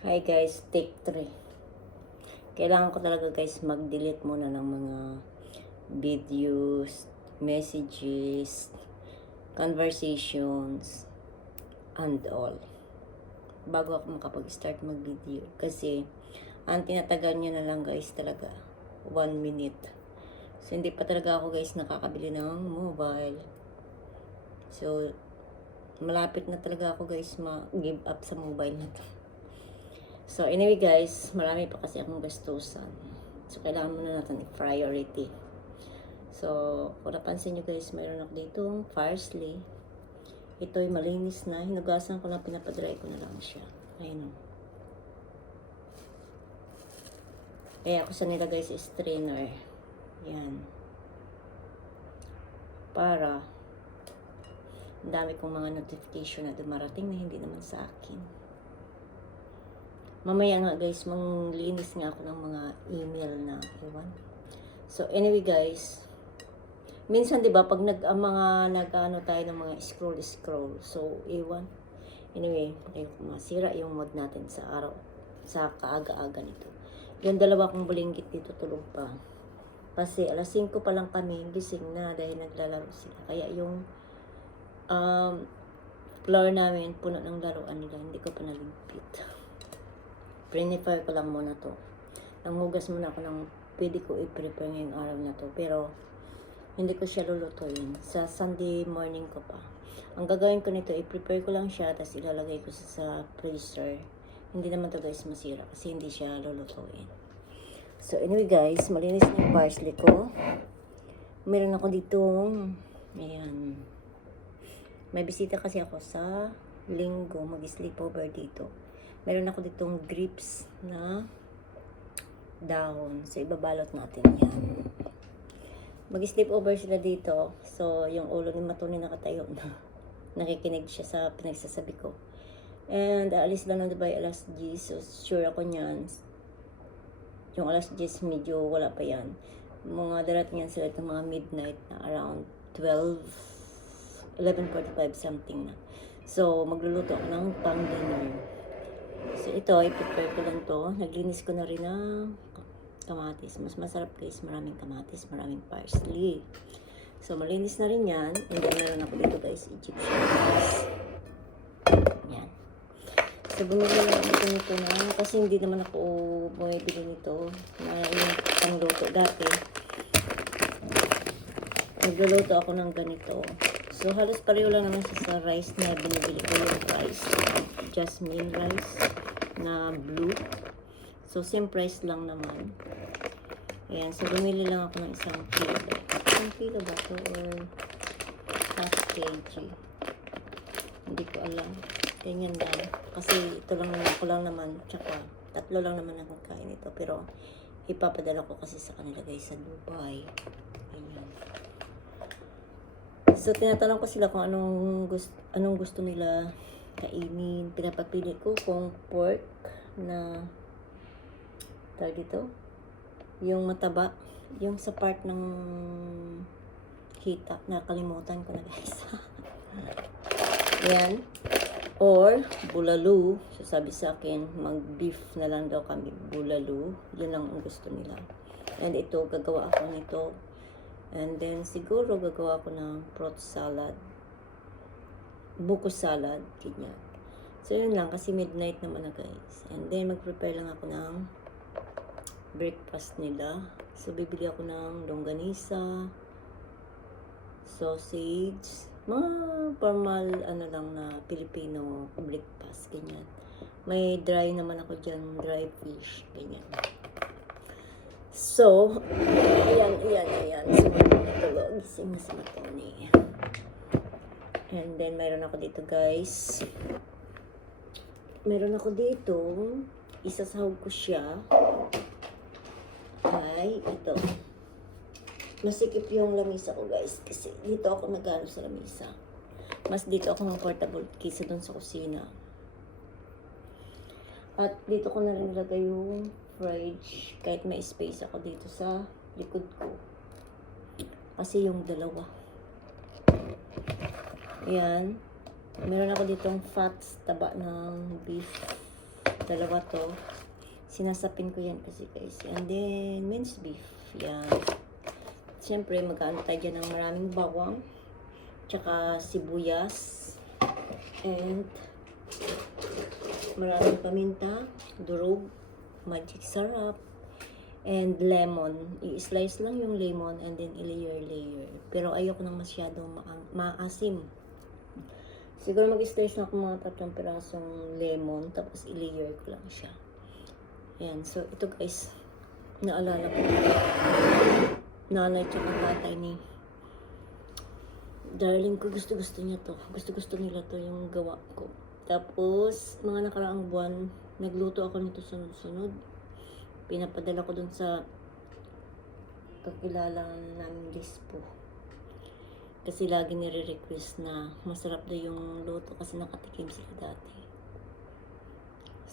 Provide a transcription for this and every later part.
Hi guys, take 3. Kailangan ko talaga guys mag-delete muna ng mga videos, messages, conversations, and all. Bago ako makapag-start mag-video. Kasi, ang tinatagal nyo na lang guys talaga, 1 minute. So, hindi pa talaga ako guys nakakabili ng mobile. So, malapit na talaga ako guys ma-give up sa mobile na to. So, anyway guys, marami pa kasi akong gastusan. So, kailangan muna natin i-priority. So, kung napansin nyo guys, mayroon ako dito parsley. Ito malinis na. Hinugasan ko lang, pinapadry ko na lang siya. Ayun o. Kaya ako sa nila guys, strainer. Yan. Para, ang dami kong mga notification na dumarating na hindi naman sa akin. Mamaya nga guys, manglinis nga ako ng mga email na ewan. So anyway guys, minsan 'di ba pag nag ang mga nag-ano tayo ng mga scroll scroll. So ewan. Anyway, ay masira yung mood natin sa araw sa kaaga-aga nito. Yung dalawa kong bulinggit dito tulog pa. Kasi alas 5 pa lang kami gising na dahil naglalaro sila. Kaya yung um, floor namin puno ng laruan nila. Hindi ko pa nalimpit. Prinify ko lang muna to. Nanghugas muna ako ng pwede ko i-prepare ngayong araw na to. Pero, hindi ko siya lulutuin. Sa Sunday morning ko pa. Ang gagawin ko nito, i-prepare ko lang siya, tapos ilalagay ko sa, sa freezer. Hindi naman to guys masira kasi hindi siya lulutuin. So, anyway guys, malinis na yung parsley ko. Meron ako ditong, ayan, may bisita kasi ako sa linggo, mag-sleepover dito meron ako ditong grips na dahon. So, ibabalot natin yan. Mag-sleep over sila dito. So, yung ulo ni Matoni nakatayo na. Nakikinig siya sa pinagsasabi ko. And, aalis lang ng Dubai alas 10. So, sure ako niyan. Yung alas 10, medyo wala pa yan. Mga darating yan sila itong mga midnight na around 12, 11.45 something na. So, magluluto ako ng pang dinner. So, ito, i-prepare ko lang to. Naglinis ko na rin ng kamatis. Mas masarap guys, maraming kamatis, maraming parsley. So, malinis na rin yan. And then, meron ako dito guys, Egyptian rice. Yan. So, bumili lang ako nito na, kasi hindi naman ako bumibili nito na yung pangluto dati. Nagluluto ako ng ganito. So, halos pareho lang naman siya sa rice na binibili ko yung rice. Jasmine rice na blue. So, same price lang naman. Ayan. So, bumili lang ako ng isang kilo. Isang kilo ba ito? Or half kg? Hindi ko alam. Ganyan lang. Kasi ito lang naman, ako lang naman. Tsaka, tatlo lang naman ang kain ito. Pero, ipapadala ko kasi sa kanila guys sa Dubai. So, tinatanong ko sila kung anong gusto, anong gusto nila kainin. Pinapapili ko kung pork na tawag dito, yung mataba, yung sa part ng hita, nakalimutan ko na guys. Yan. Or, bulalu. So, sabi sa akin, mag-beef na lang daw kami. Bulalu. Yun lang ang gusto nila. And ito, gagawa ako nito. And then, siguro gagawa ako ng fruit salad. Buko salad. Ganyan. So, yun lang. Kasi midnight naman na guys. And then, mag-prepare lang ako ng breakfast nila. So, bibili ako ng longganisa, sausage, mga formal, ano lang na Filipino breakfast, ganyan. May dry naman ako dyan, dry fish, ganyan. So, ayan, ayan, ayan. So, matulog. Gising na si Matoni. And then, mayroon ako dito, guys. Meron ako dito. Isasahog ko siya. Ay, ito. Masikip yung lamisa ko, guys. Kasi dito ako nagano sa lamisa. Mas dito ako comfortable kaysa dun sa kusina. At dito ko na rin nilagay yung fridge. Kahit may space ako dito sa likod ko. Kasi yung dalawa. Ayan. Meron ako ditong fats, taba ng beef. Dalawa to. Sinasapin ko yan kasi guys. And then, minced beef. Yan. Siyempre, magkaano tayo dyan ng maraming bawang. Tsaka sibuyas. And maraming paminta, durog, magic sarap, and lemon. I-slice lang yung lemon and then i-layer-layer. Pero ayoko nang masyadong maang- maasim. Siguro mag-slice lang ako mga tatlong pirasong lemon, tapos i-layer ko lang siya. Yan. So, ito guys, naalala ko nanay tsaka tatay ni darling ko gusto gusto niya to gusto gusto nila to yung gawa ko tapos mga nakaraang buwan nagluto ako nito sunod sunod pinapadala ko dun sa kakilala namin dispo kasi lagi nire-request na masarap daw yung luto kasi nakatikim sila dati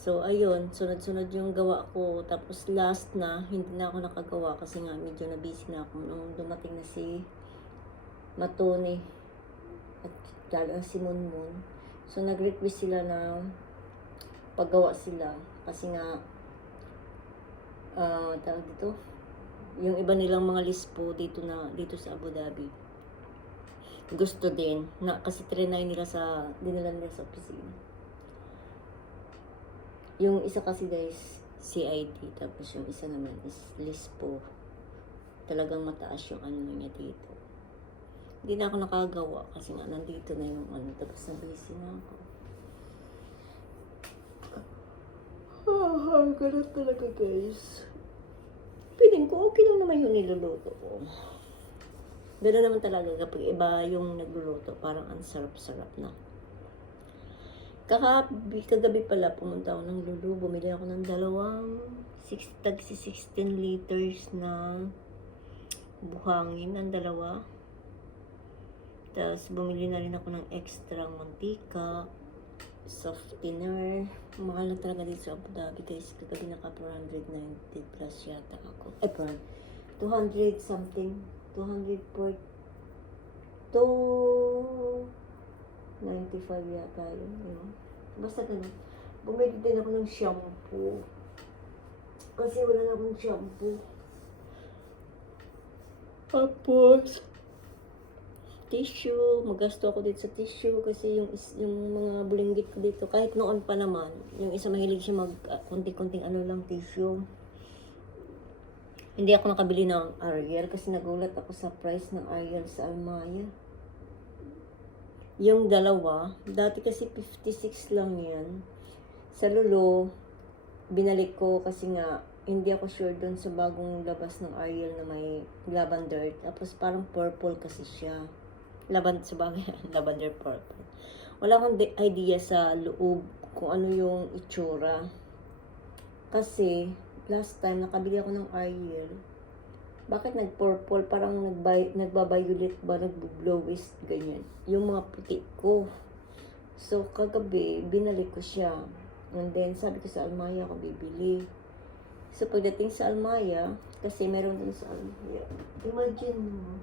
So, ayun, sunod-sunod yung gawa ko. Tapos last na, hindi na ako nakagawa kasi nga medyo na-busy na ako nung dumating na si Matone at lalo si Munmun. So, nag-request sila na paggawa sila kasi nga ah tawag dito yung iba nilang mga lispo dito na dito sa Abu Dhabi gusto din na kasi trinay nila sa dinala nila sa opisina yung isa kasi guys, CID, tapos yung isa naman is LISPO. Talagang mataas yung ano niya dito. Hindi na ako nakagawa kasi nga nandito na yung ano, tapos na busy na ako. Ah, ganun talaga guys. Piling ko, okay lang naman yung niluluto ko. Gano'n naman talaga kapag iba yung nagluluto, parang ang sarap-sarap na. Kakabi, kagabi pala, pumunta ako ng Lulu. Bumili ako ng dalawang six, tag si 16 liters na buhangin ng dalawa. Tapos bumili na rin ako ng extra mantika, softener. Mahal na talaga dito sa Abu Dhabi guys. Kagabi naka 490 plus yata ako. Eh, parang 200 something. 200 per 2 95 yata yun, yun. Basta ganun. Bumili din ako ng shampoo. Kasi wala na akong shampoo. Tapos, tissue. Magasto ako dito sa tissue kasi yung, yung mga bulinggit ko dito, kahit noon pa naman, yung isa mahilig siya mag ah, konti-konting ano lang tissue. Hindi ako nakabili ng Ariel kasi nagulat ako sa price ng Ariel sa Almaya. Yung dalawa, dati kasi 56 lang yan. Sa Lulu, binalik ko kasi nga, hindi ako sure doon sa bagong labas ng Ariel na may lavender. Tapos parang purple kasi siya. Laban, sa bagay, lavender purple. Wala akong idea sa loob kung ano yung itsura. Kasi, last time, nakabili ako ng Ariel. Bakit nag-purple? Parang nagbay, nagbabayulit ba? Nagbo-blowish, ganyan. Yung mga puti ko. So, kagabi, binalik ko siya. And then, sabi ko sa Almaya ako bibili. So, pagdating sa Almaya, kasi meron din sa Almaya. Imagine mo,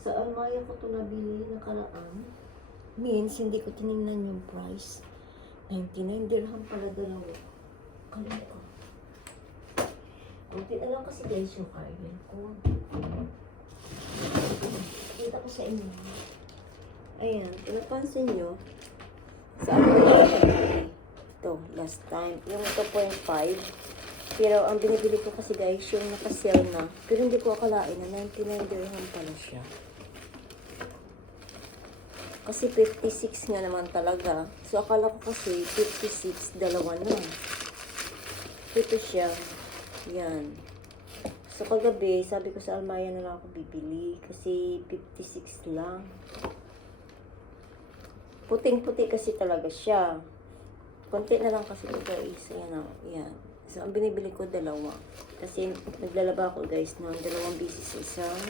sa Almaya ko ito nabili nakaraan. Means, hindi ko tinignan yung price. 99 dirham pala dalawa. Kalit ko. Buti na lang kasi guys yung cardigan ko. Kita ko sa inyo. Ayan, kung napansin nyo, sa yung ito, last time. Yung 2.5. Pero ang binibili ko kasi guys, yung naka-sale na. Pero hindi ko akalain na 99 dirham pala siya. Kasi 56 nga naman talaga. So akala ko kasi 56, dalawa na. Ito siya. Yan. So, kagabi, sabi ko sa Almaya na lang ako bibili. Kasi 56 lang. Puting-puti kasi talaga siya. Konti na lang kasi ito guys. Ayan o. Yan. So, ang binibili ko dalawa. Kasi naglalaba ako guys ng dalawang bisis sa isang.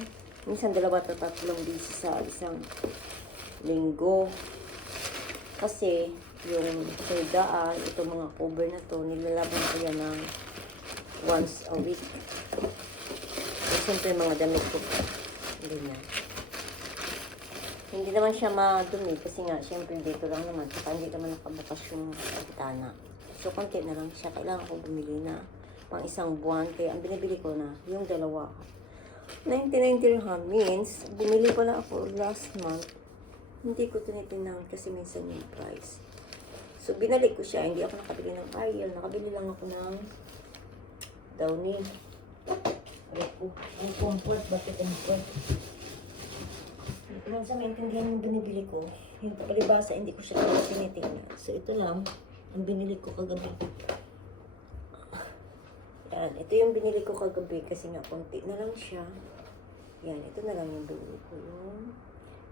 Minsan dalawa to tatlong bisis sa isang linggo. Kasi yung sa daan, itong mga cover na to, nilalaban ko yan ng once a week. So, siyempre mga damit ko. Hindi. Hindi naman siya madumi kasi nga, siyempre dito lang naman. Saka hindi naman nakabukas yung bintana. So, konti na lang siya. Kailangan ko bumili na pang isang buwan. Kaya ang binibili ko na, yung dalawa. 99 dirham means, bumili pala ako last month. Hindi ko tinitingnan kasi minsan yung price. So, binalik ko siya. Hindi ako nakabili ng oil. Nakabili lang ako ng downy. Repo. Ang comfort, yung comfort? Kung sa maintindihan yung binibili ko, yung palibasa, hindi ko siya tinitingnan. So, ito lang, ang binili ko kagabi. Yan, ito yung binili ko kagabi kasi nga konti na lang siya. Yan, ito na lang yung binili ko. Yung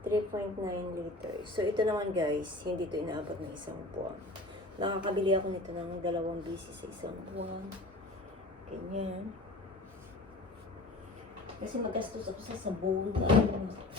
3.9 liters. So, ito naman guys, hindi ito inaabot ng isang buwan. Nakakabili ako nito ng dalawang busy sa isang buwan. Ganyan. Kasi magastos ako sa sabon.